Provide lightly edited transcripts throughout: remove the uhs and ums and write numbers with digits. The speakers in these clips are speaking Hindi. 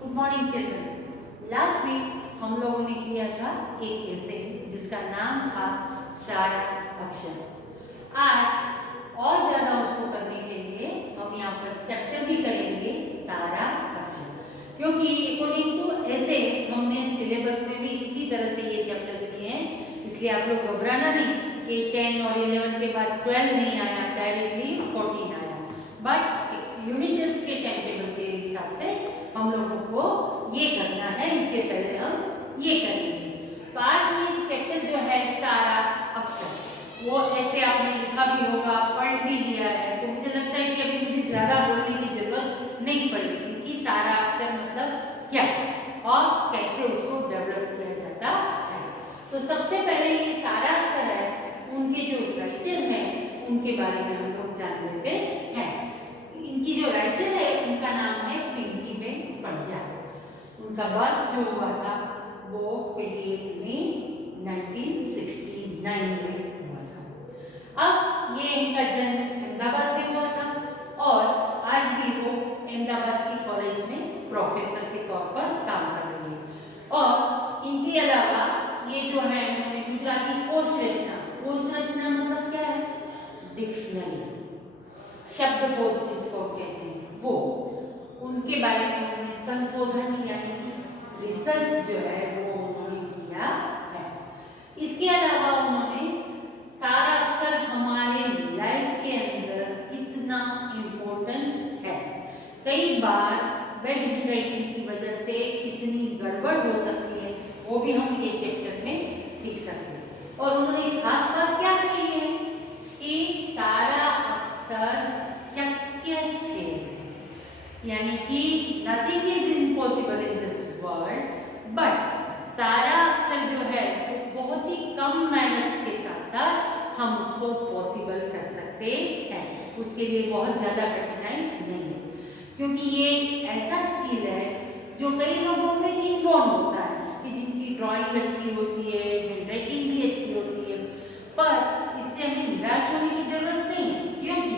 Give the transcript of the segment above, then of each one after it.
Good morning children. Last week हम लोगों ने किया था एक एसे जिसका नाम था 4 अक्षर। आज और ज़्यादा उसको करने के लिए हम यहाँ पर चैप्टर भी करेंगे सारा अक्षर, क्योंकि अकॉर्डिंग टू ऐसे हमने सिलेबस में भी इसी तरह से ये चैप्टर्स लिए हैं। इसलिए आप लोग घबराना नहीं कि 10 और 11 के बाद 12 नहीं आया, डायरेक्टली 14 आया। बट यूनिट टेस्ट के टाइम टेबल के हिसाब से हम लोगों को ये करना है, इसके पहले हम ये करेंगे। तो आज ये चैप्टर जो है सारा अक्षर, वो ऐसे आपने लिखा भी होगा, पढ़ भी लिया है, तो मुझे लगता है कि अभी मुझे ज़्यादा बोलने की जरूरत नहीं पड़ेगी कि सारा अक्षर मतलब क्या और कैसे उसको डेवलप किया जाता है। तो सबसे पहले ये सारा अक्षर है, उनके जो राइटर हैं उनके बारे में हम लोग जान लेते हैं। इनकी जो राइटर है उनका नाम है पिंकीबेन पंड्या। उनका बर्थ जो हुआ था वो 28 मई 1969 में हुआ था। अब ये इनका जन्म अहमदाबाद में हुआ था और आज भी वो अहमदाबाद की कॉलेज में प्रोफेसर के तौर पर काम कर रही है। और इनके अलावा ये जो है उन्होंने गुजराती कोश रचना मतलब क्या है? डिक्शनरी, शब्दकोश जिसको कहते हैं वो, उनके बारे में उन्होंने संशोधन यानी कि रिसर्च जो है वो उन्होंने किया है। इसके अलावा उन्होंने सारा अक्षर हमारे लाइफ के अंदर कितना इम्पोर्टेंट है, कई बार बैड हैंडराइटिंग की वजह से कितनी गड़बड़ हो सकती है, वो भी हम ये चैप्टर में सीख सकते हैं। और उन्होंने एक खास बात क्या कही है कि सारा अक्षर शक्य है, यानी कि nothing is impossible in this world, but सारा अक्षर जो है वो बहुत ही कम मेहनत के साथ साथ हम उसको पॉसिबल कर सकते हैं। उसके लिए बहुत ज़्यादा कठिनाई नहीं है, क्योंकि ये ऐसा स्किल है जो कई लोगों में इनबॉर्न होता है कि जिनकी ड्राइंग अच्छी होती है, हैंडराइटिंग भी अच्छी होती है, पर इससे हमें निराश होने की जरूरत नहीं है, क्योंकि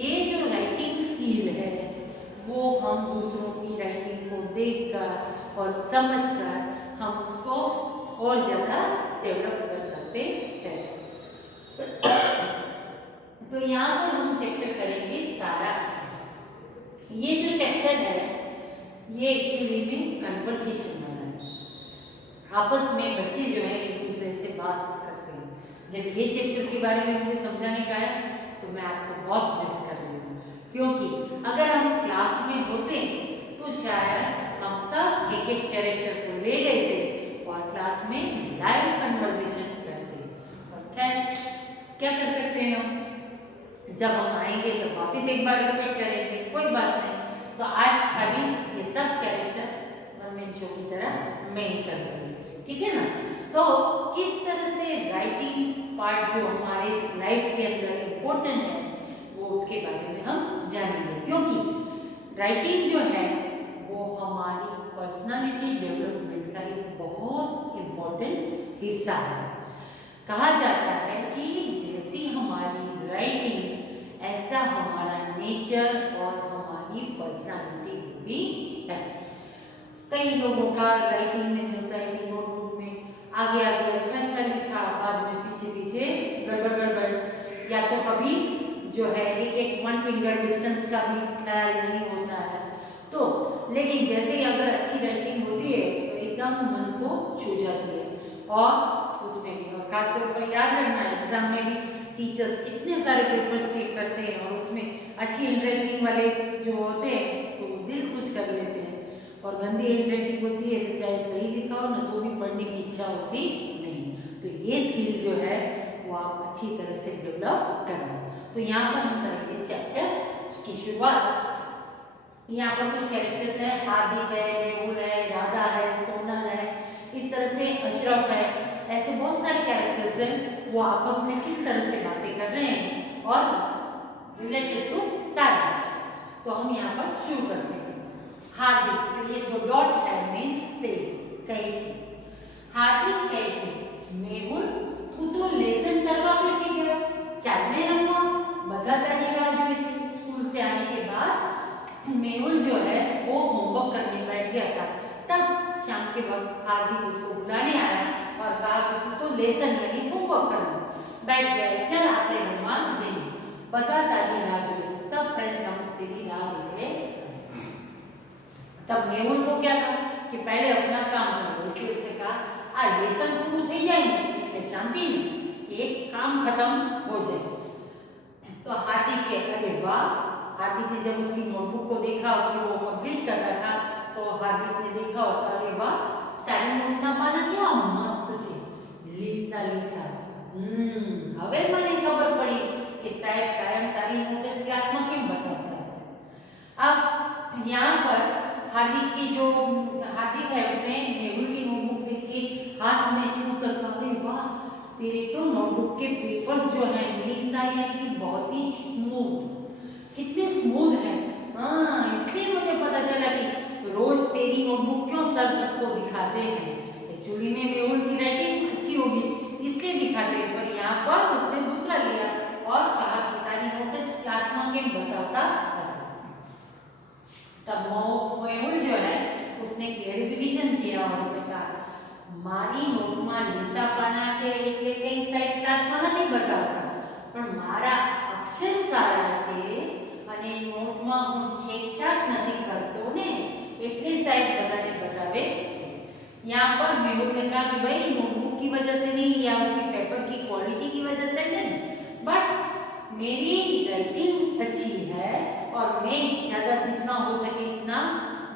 ये जो राइटिंग स्किल है वो हम दूसरों की राइटिंग को देखकर और समझकर हम उसको और ज़्यादा डेवलप कर सकते हैं। तो यहाँ पर हम चैप्टर करेंगे सारा अक्षर। ये जो चैप्टर है ये एक्चुअली में कन्वर्सेशन वाला है, आपस में बच्चे जो है एक दूसरे से बात करते हैं। जब ये चैप्टर के बारे में मुझे समझाने का है तो मैं आपको बहुत मिस कर रही हूँ, क्योंकि अगर हम क्लास में होते तो शायद हम सब एक एक कैरेक्टर को ले लेते और क्लास में लाइव कन्वर्सेशन करते। और क्या कर सकते हैं हम, जब हम आएंगे तो वापस एक बार रिपीट करेंगे, कोई बात नहीं। तो आज खाली ये सब कैरेक्टर वन मैन शो की तरह मैं ही कर लूँगी, ठीक है ना। तो किस तरह से राइटिंग पार्ट जो हमारे लाइफ के अंदर इम्पोर्टेंट है वो उसके बारे में हम जानेंगे, क्योंकि राइटिंग जो है वो हमारी पर्सनालिटी डेवलपमेंट का एक बहुत इम्पोर्टेंट हिस्सा है। कहा जाता है कि जैसी हमारी राइटिंग ऐसा हमारा नेचर और हमारी पर्सनालिटी होती है। कई लोगों का राइटिंग में होता है कि नोटबुक में आगे अच्छा लिखा, बाद में पीछे गड़बड़, या तो कभी जो है एक 1 फिंगर डिस्टेंस का भी ख्याल नहीं होता है। तो लेकिन जैसे ही अगर अच्छी राइटिंग होती है तो एकदम मन को छू जाती है। और उसमें भी और खासतौर पर याद रखना, एग्जाम में भी टीचर्स इतने सारे पेपर्स चेक करते हैं और उसमें अच्छी हैंडराइटिंग वाले जो होते हैं तो वो दिल खुश कर लेते हैं, और गंदी हैंडराइटिंग होती है तो चाहे सही लिखा हो ना तो भी पढ़ने की इच्छा होती नहीं। तो ये स्किल जो है वो आप अच्छी तरह से डेवलप करना। तो यहाँ पर हम करेंगे चैप्टर की शुरुआत। यहाँ पर कुछ कैरेक्टर्स हैं, हार्दिक है, मेहुल है, राधा है, सोनल है, इस तरह से अशरफ है, ऐसे बहुत सारे कैरेक्टर्स हैं। वो आपस में किस तरह से बातें कर रहे हैं और रिलेटेड टू सारा अक्षर। तो हम यहाँ पर शुरू करते हैं। हार्दिक, ये दो डॉट है मीन्स सेज, कहे છે हार्दिक કહે છે મેહુલ તું તો લેસન કરવા બેસી ગયો, ચાલને રમવા, બધા તારી રાહ જોવે છે। स्कूल से आने के बाद मेहुल जो है वो होमवर्क करने बैठ गया था, तब शाम के वक्त हार्दिक उसको बुलाने आया और कहा कि तू तो लेसन यानी होमवर्क करना। बैठ गया, चल आपने रमवा जाइए, बता तारी राह जोई छे, सब फ्रेंड्स हम तेरी राह देख रहे। तब मेहुल को क्या था कि पहले अपना काम करो, इसलिए उसने कहा आ लेसन पूરું થઈ જાય ને એટલે શાંતિ ને એક काम खत्म हो जाए। तो हार्दिक के अरे वाह, हार्दिक ने जब उसकी नोटबुक को देखा कि वो कंप्लीट कर रहा था, तो हार्दिक ने देखा और अरे वाह तारी नोटना पाना केवा मस्त छे, લીસા લીસા। હવે મને ખબર પડી કે સાહેબ કાયમ તારી નોટ જ ક્લાસમાં કેમ બતાવતા હશે। अब यहाँ पर हार्दिक की जो हार्दिक है उसने मेहुल की नोटबुक देख के हाथ में छू कर कहा अरे वाह तेरे तो नोटबुक के पेपर्स जो हैं लीसा यानी कि बहुत ही स्मूथ, कितने स्मूथ हैं। हाँ, इसलिए मुझे पता चला कि रोज तेरी नोटबुक क्यों सर सबको दिखाते हैं। एक्चुअली में मेहुल की राइटिंग अच्छी होगी इसलिए दिखाते हैं, पर यहाँ पर उसने दूसरा लिया और कहा कि तारी नोट क्लास में केम बताता हसे। तब मेहुल जो है उसने क्लेरिफिकेशन किया और उसने कहा मारी नोटમાં લીસા પાના છે એટલે કઈ સાહેબ ક્લાસમાં નથી બતાવતા, પણ મારા અક્ષર સારા છે અને નોટમાં હું છેકછાક નથી કરતો ને એટલે સાહેબ બધાને બતાવે છે। यहाँ पर मेहुल ने कहा कि भाई नोटबुक की वजह से नहीं या उसकी पेपर की क्वालिटी की वजह से नहीं, बट मेरी राइटिंग अच्छी है और मैं ज़्यादा जितना हो सके इतना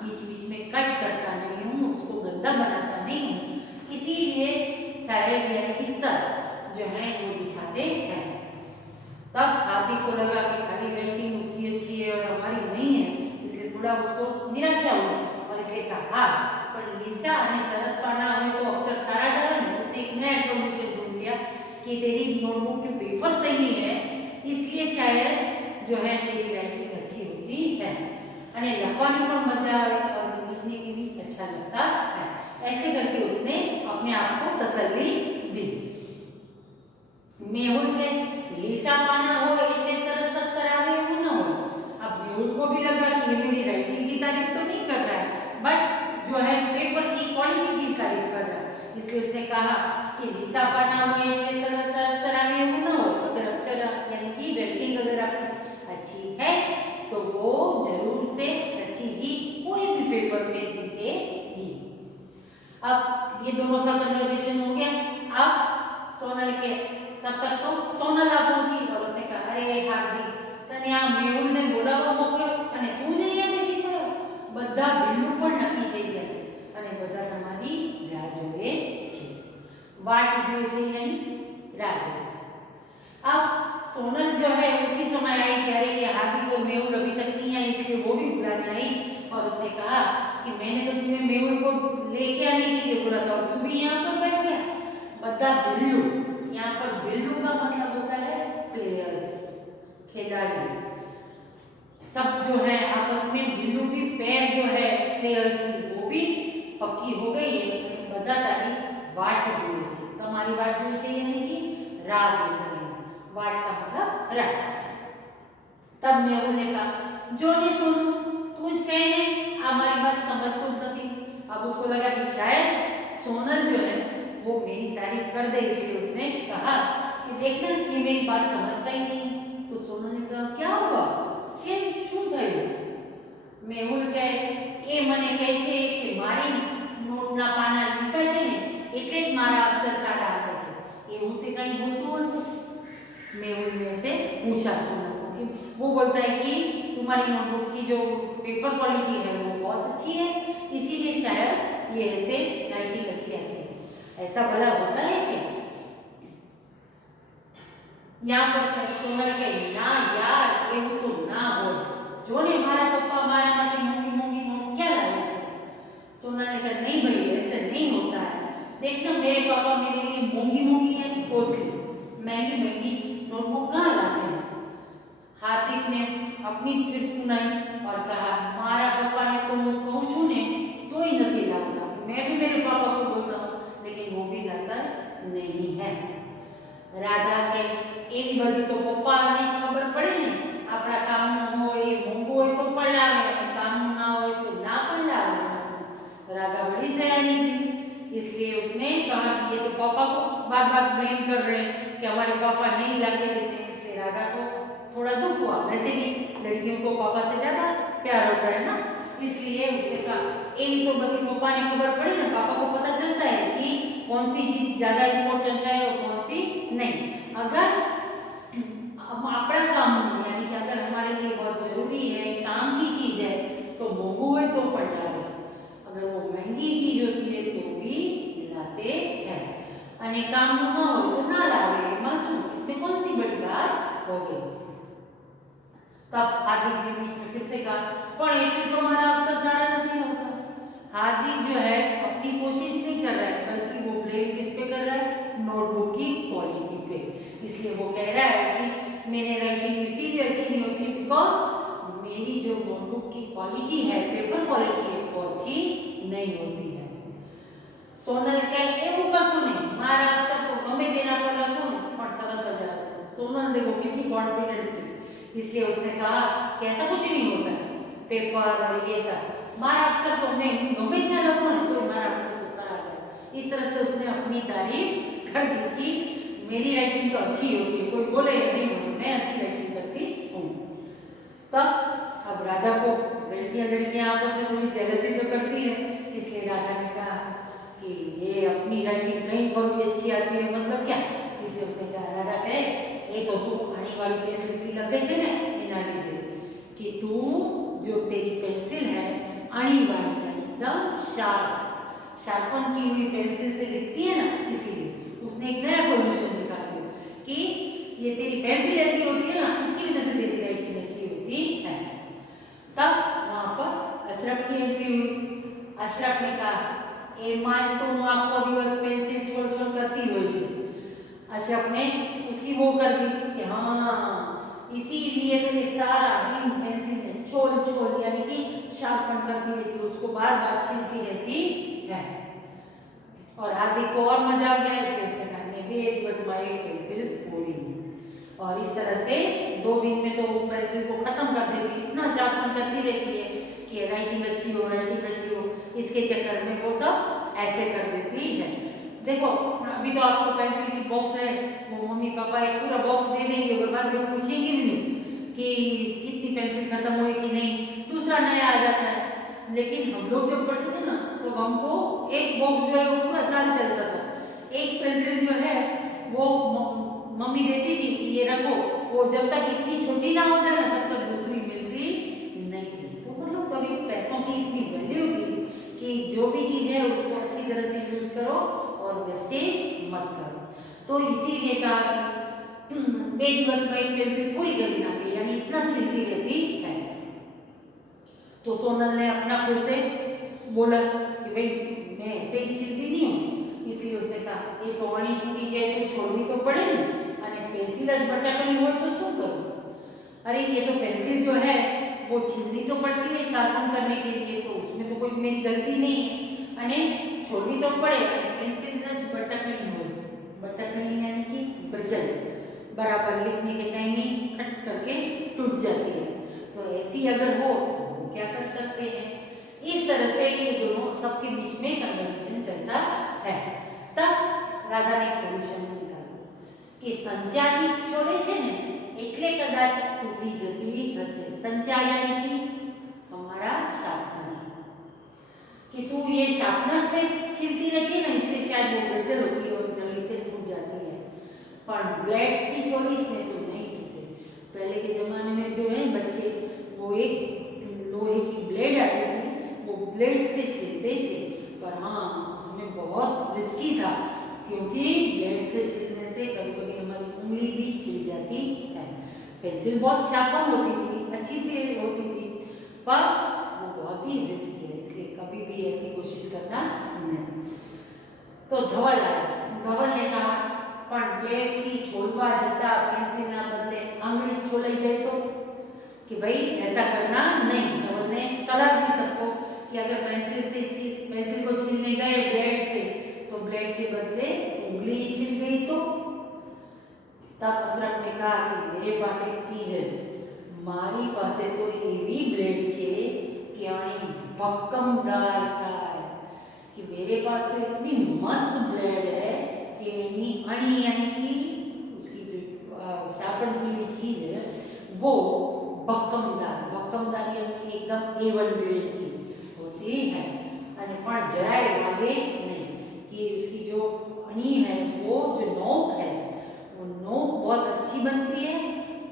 बीच बीच में कट करता नहीं हूँ, उसको गंदा बनाता नहीं हूँ, इसीलिए साहेब यानी कि सर जो है वो दिखाते हैं। तब हार्दिक को लगा कि खाली राइटिंग उसकी अच्छी है और हमारी नहीं है, इसलिए थोड़ा उसको निराशा हुई और इसलिए कहा हाँ पर લીસા અને સરસ પાના હોય तो अक्षर सारा जाए ना। उसने एक नया सॉल्यूशन ढूंढ लिया कि तेरी नोटबुक के पेपर सही है इसलिए शायद जो है तेरी राइटिंग अच्छी होती है અને લખવાની પણ મજા આવે और लिखने की भी अच्छा लगता है। ऐसे करके उसने अपने आप को तसल्ली दी। मेहुल के લીસા पाना हो એટલે સરસ અક્ષર આવે એવું ન હોય। अब मेहुल को भी लगा कि ये मेरी राइटिंग की तारीफ तो नहीं कर रहा है, बट जो है पेपर की क्वालिटी की तारीफ कर रहा है, इसलिए उसने कहा कि લીસા पाना हो એટલે સરસ અક્ષર આવે એવું ન હોય। अगर अक्षर यानी कि राइटिंग अगर आपकी अच्छी है तो वो जरूर से अच्छी ही कोई भी पेपर में दिखेगी। अब ये दोनों का कन्वर्सेशन हो गया। अब सोनल के तब तक तो सोनला पहुंची और उसने कहा अरे हार्दिक तने आ मेहुल ने बोलावा मोकल्यो અને તું જ અહીંયા બેસી પડ્યો, બધા બિલ્લુ પણ નક્કી થઈ ગયા છે અને બધા તમારી રાહ જોવે છે, વાટ જોઈ છે यानी राह જોવે છે। अब सोनल जो है उसी समय आई कि अरे ये हार्दिक और मेहुल अभी तक नहीं आई, इसलिए वो भी बुलाने आई और उसने कहा कि मैंने तो तुम्हें मेहुल को लेके आने के लिए बोला था और तू भी यहाँ पर बैठ गया। बता बिल्लू, यहाँ पर बिल्लू का मतलब होता है प्लेयर्स, खिलाड़ी। सब जो है आपस में बिल्लू की पैर जो है प्लेयर्स की वो भी पक्की हो गई है। बता तारी वाट जोई छे, तुम्हारी वाट जोई छे यानी कि राह देख रही है, वाट का मतलब राह। तब मेहुल ने कहा जो ने सुन तू ज कहने हमारी बात समझ तो नहीं। अब उसको लगा कि शायद सोनल जो है वो मेरी तारीफ कर दे, इसलिए उसने कहा कि देखना ये मेरी बात समझता ही नहीं। तो सोनल ने कहा क्या हुआ के શું થયું? મેહુલ કહે એ મને કહેશે કે મારી નોટના પાના લીસા છે ને એટલે જ મારા અક્ષર સારા આવે છે, એવું તે કંઈ બોલતું હશે? मेहुल ने ऐसे पूछा सोनल को कि वो बोलता है कि तुम्हारी नोटबुक की जो पेपर क्वालिटी है वो बहुत अच्छी है, इसीलिए शायद ये ऐसे राइटिंग अच्छी आती है। ऐसा भला होता है क्या? यहाँ पर सोनल के ना यार એવું તો ના હોય, જો ને મારા પપ્પा મારા માટે મોંઘી મોંઘી नोट क्या लाए છે। सोनल ने कहा नहीं भाई ऐसा नहीं होता है, देखना मेरे पापा मेरे लिए मोंघी मोंघी यानी कॉस्टली महंगी महंगी नोटबुक कहाँ लाते हैं। हार्दिक ने अपनी फिर सुनाई और कहा मारा पापा ने तो मैं कहूँ छू ने तो ही नहीं लाता, मैं भी मेरे पापा को बोलता हूँ लेकिन वो भी लाता नहीं है। राजा के एवी बधी तो पप्पा ने ज खबर पड़े ने, आपड़ा कामनो होय मोंघो होय तो पण लावे, कामनो ना होय तो ना पण लावे। भी सयानी थी, इसलिए उसने कहा कि ये तो पापा को बार बार ब्लेम कर रहे हैं कि हमारे पापा नहीं ला के देते हैं। इसलिए राधा को थोड़ा दुख हुआ। वैसे भी लड़कियों को पापा से ज़्यादा प्यार होता है ना, इसलिए उसने कहा ये तो बड़ी पापा ने खबर पड़ी ना, पापा को पता चलता है कि कौन सी चीज ज़्यादा इम्पोर्टेंट है और कौन सी नहीं। अगर अपना काम यानी कि अगर हमारे लिए बहुत जरूरी है, काम की चीज है, तो मोह है तो पड़ता है। अगर वो महंगी चीज होती है तो भी लाते हैं। અને કામનું ન હોય તો ના લાવે, એમાં શું, इसमें कौन सी बड़ी बात हो गई। तब हार्दिक ने बीच में फिर से कहा, पर એટલું तो हमारा अक्सर सारा नहीं होता। हार्दिक जो है अपनी कोशिश नहीं कर रहा है, बल्कि वो ब्लेम किस पे कर रहा है, नोटबुक की क्वालिटी पे। इसलिए वो कह रहा है कि मेरी राइटिंग इसीलिए अच्छी नहीं होती बिकॉज मेरी जो नोटबुक की क्वालिटी है, पेपर क्वालिटी है, वो अच्छी नहीं होती है। सोनल કહે એવું કશું નહીં, મારા અક્ષર તો ગમે તેના પર લખું ને પણ સરસ જ આવે છે। सोनल देखो कितनी कॉन्फिडेंट थी, इसलिए उसने कहा कि ऐसा कुछ नहीं होता है पेपर और ये सब, मारा अक्षर तो मैं गमे ત્યાં લખું ને तो मारा अक्षर तो सारा है। इस तरह से उसने अपनी तारीफ कर दी कि मेरी राइटिंग तो अच्छी होती है, कोई बोले या नहीं बोले, मैं अच्छी राइटिंग करती हूँ। तब अब राधा को लड़कियां आपस में थोड़ी जेलसी तो करती है, इसलिए राधा ने कहा कि ये अपनी राइटिंग कहीं पर भी अच्छी आती है, मतलब क्या। इसलिए उसने कहा, राधा कहे ये तो तू आनी वाली पेंसिल लगे छे ने एना लीधे कि तू जो तेरी पेंसिल है आनी वाली एकदम शार्पन की हुई पेंसिल से लिखती है ना, इसीलिए उसने एक नया सॉल्यूशन निकाल दिया कि ये तेरी पेंसिल ऐसी होती है ना, इसकी वजह से तेरी राइटिंग अच्छी होती है। तब वहां पर अशरफ की एंट्री हुई। अशरफ ने कहा ए माज तो હું આખો દિવસ પેન્સિલ છોડ કરતી હોય છે। अशरफ ने उसकी वो कर दी कि हाँ इसीलिए तो ये सारा दिन पेंसिल में छोल यानी कि शार्पन करती रहती है, उसको बार बार छीलती रहती है। और हार्दिक को और मजा आ गया, इसलिए उसने कहा मैं भी एक बस एक पेंसिल पूरी। और इस तरह से 2 दिन में तो वो पेंसिल को खत्म कर देती, इतना शार्पन करती रहती है कि राइटिंग अच्छी हो, इसके चक्कर में वो सब ऐसे कर देती है। देखो अभी तो आपको पेंसिल की बॉक्स है, वो मम्मी पापा एक पूरा बॉक्स दे देंगे, उसके बाद में पूछेंगे भी नहीं कि कितनी पेंसिल खत्म हुई कि नहीं, दूसरा नया आ जाता है। लेकिन हम लोग जब पढ़ते थे ना तो हमको एक बॉक्स जो है वो पूरा साल चलता था। एक पेंसिल जो है वो मम्मी देती थी कि ये रखो, वो जब तक इतनी छोटी ना हो जाए ना तब तक दूसरी मिलती नहीं थी। तो मतलब कभी पैसों की इतनी वैल्यू थी कि जो भी चीज़ है उसको अच्छी तरह से यूज करो और वेस्टेज मत करो। तो इसीलिए कहा कि 1 दिवस में एक पेंसिल पूरी करी ना कि यानी इतना छिलती रहती है। तो सोनल ने अपना फिर से बोला कि भाई मैं ऐसे ही छिलती नहीं हूँ, इसलिए उसने कहा ये तो अणी टूटी जाए तो छोड़वी तो पड़े ने, અને पेंसिल જ બટાકણી હોય तो શું કરું। अरे ये तो पेंसिल जो है वो छीलनी तो पड़ती है शार्पन करने के लिए, तो उसमें तो कोई मेरी गलती नहीं है, अने छोड़वी तो पड़े। पेंसिल बटकनी हो, बटकनी यानी कि ब्रिटल, बराबर लिखने के टाइम ही कट करके टूट जाती है। तो ऐसी अगर हो तो क्या कर सकते हैं। इस तरह से ये दोनों सबके बीच में कन्वर्सेशन चलता है। तब राधा ने एक सोल्यूशन निकाला कि संचा की छोड़े छे ने એટલે કદાચ તૂટી જતી હશે। संचा यानी कि हमारा शार्पनर, कि तू ये शार्पनर से छीलती रहती है ना, इसलिए शायद वो ब्रिटल होती है और जल्दी से टूट जाती है, पर ब्लेड की छोड़ी इसने तो नहीं टूटे। पहले के जमाने में जो है बच्चे वो एक लोहे की ब्लेड आती थी, वो ब्लेड से छीलते थे, पर हाँ उसमें बहुत रिस्की था क्योंकि ब्लेड से छीलने से कभी कभी हमारी उंगली भी छिल जाती है। पेंसिल बहुत शार्पन होती थी, अच्छी से होती थी, पर वो बहुत ही रिस्की है, इसलिए कभी भी ऐसी कोशिश करना नहीं। तो धवल ने कहा पर ब्लेड थी छोड़वा जता पेंसिल ना बदले आंगળી छोलाई जाए तो, कि भाई ऐसा करना नहीं। धवल ने सलाह दी सबको कि अगर पेंसिल को छीलने गए ब्लेड से तो ब्लेड के बदले उंगली छिल गई तो। तब अशरफ ने कहा कि मेरे पास एक चीज है, मारी पासे तो एवी ब्लेड छे कि आनी भक्कमदार थाय कि मेरे पास तो इतनी मस्त ब्लेड है कि अणी यानी कि उसकी जो शार्पन की हुई चीज है वो भक्कमदार यानी एकदम A1 ग्रेड की होती है અને પણ જરાય લાગે नहीं कि उसकी जो अणी है वो जो नोक है वो नोक बहुत अच्छी बनती है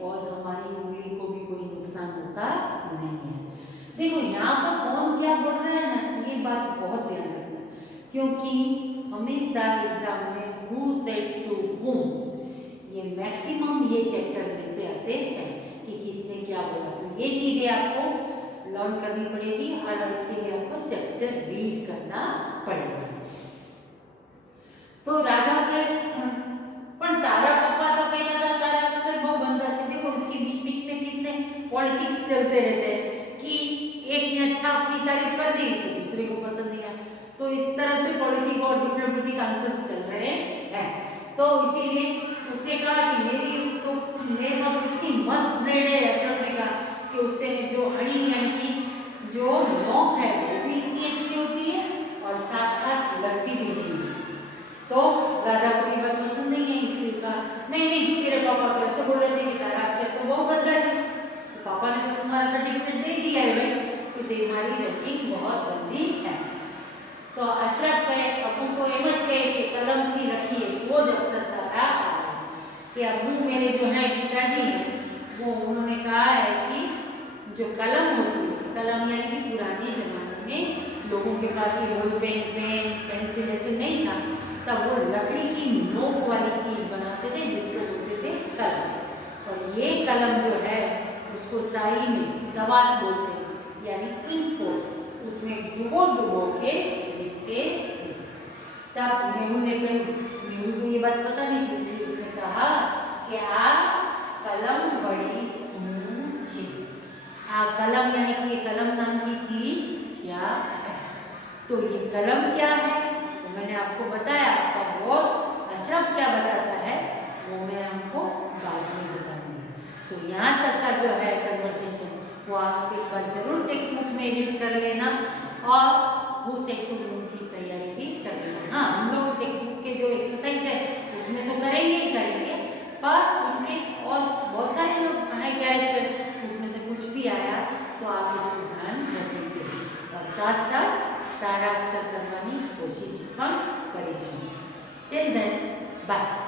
और हमारी उंगली को भी कोई नुकसान होता नहीं है। देखो यहाँ पर कौन क्या बोल रहा है ना, ये बात बहुत ध्यान रखना, क्योंकि हमेशा एग्जाम में हु सेड टू whom ये मैक्सिमम ये चैप्टर में से आते हैं कि किसने क्या बोला। तो ये चीजें आपको लर्न करनी पड़ेगी और इसके लिए आपको चैप्टर रीड करना पड़ेगा। तो राधा के पण तारा पप्पा तो कहता था तारा अक्षर बहुत गंदा है। देखो इसके बीच में कितने पॉलिटिक्स चलते रहते हैं कि एक ने अच्छा अपनी तारीफ कर दी तो दूसरे को पसंद नहीं आया, तो इस तरह से पॉलिटिक और डिप्लोमेटिक आंसर्स चल रहे हैं। तो इसीलिए उसने कहा कि मेरे पास इतनी मस्त ब्लेड है, अशरफ ने कहा कि उससे जो अड़ी यानी कि जो नोक है वो भी इतनी अच्छी होती है और साथ साथ लगती भी नहीं है। तो राधा को ये बात पसंद नहीं है, इसलिए कहा नहीं तेरे पापा कैसे बोल रहे थे कि तारा अक्षर तो बहुत गंदा है, तो पापा ने तो तुम्हारा सर्टिफिकेट दे दिया है भाई कि तुम्हारी राइटिंग बहुत गंदी है। तो अशरफ कहे अबू तो एम ज कहे कि कलम थी लखी है वो ज अक्षर सारा कि अबू मेरे जो है पिताजी हैं वो उन्होंने कहा है कि जो कलम होती है, कलम यानी कि पुराने जमाने में लोगों के पास ये बॉल पेन पेंसिल जैसे नहीं था, तब वो लकड़ी की नोक वाली चीज बनाते थे जिसको बोलते थे कलम। और ये कलम जो है उसको शाही में दवात बोलते हैं यानी इंक पोट, उसमें डुबो के लिखते थे। तब नेहरू ने कही, नेहरू को ये बात पता नहीं थी, इसलिए उसने कहा कि आ कलम बड़ी ऊंची। आ कलम यानी कि ये कलम नाम की चीज क्या है। तो ये कलम क्या है तो मैंने आपको बताया, आपका और अशरफ क्या बताता है वो मैं आपको बाद में बताऊंगी। तो यहाँ तक का जो है कन्वर्सेशन वो आप एक बार जरूर टेक्स्ट बुक में रीड कर लेना और वो सेक्टर की तैयारी भी कर लेना। हाँ, हम लोग टेक्स्ट बुक के जो एक्सरसाइज है उसमें तो करेंगे ही करेंगे, पर उनके और बहुत सारे लोग है कैरेक्टर उसमें से कुछ भी आया तो आप उसको ध्यान रखेंगे और साथ साथ सारा अक्षर करवानी कोशिश પણ કરીશું। Till then bye.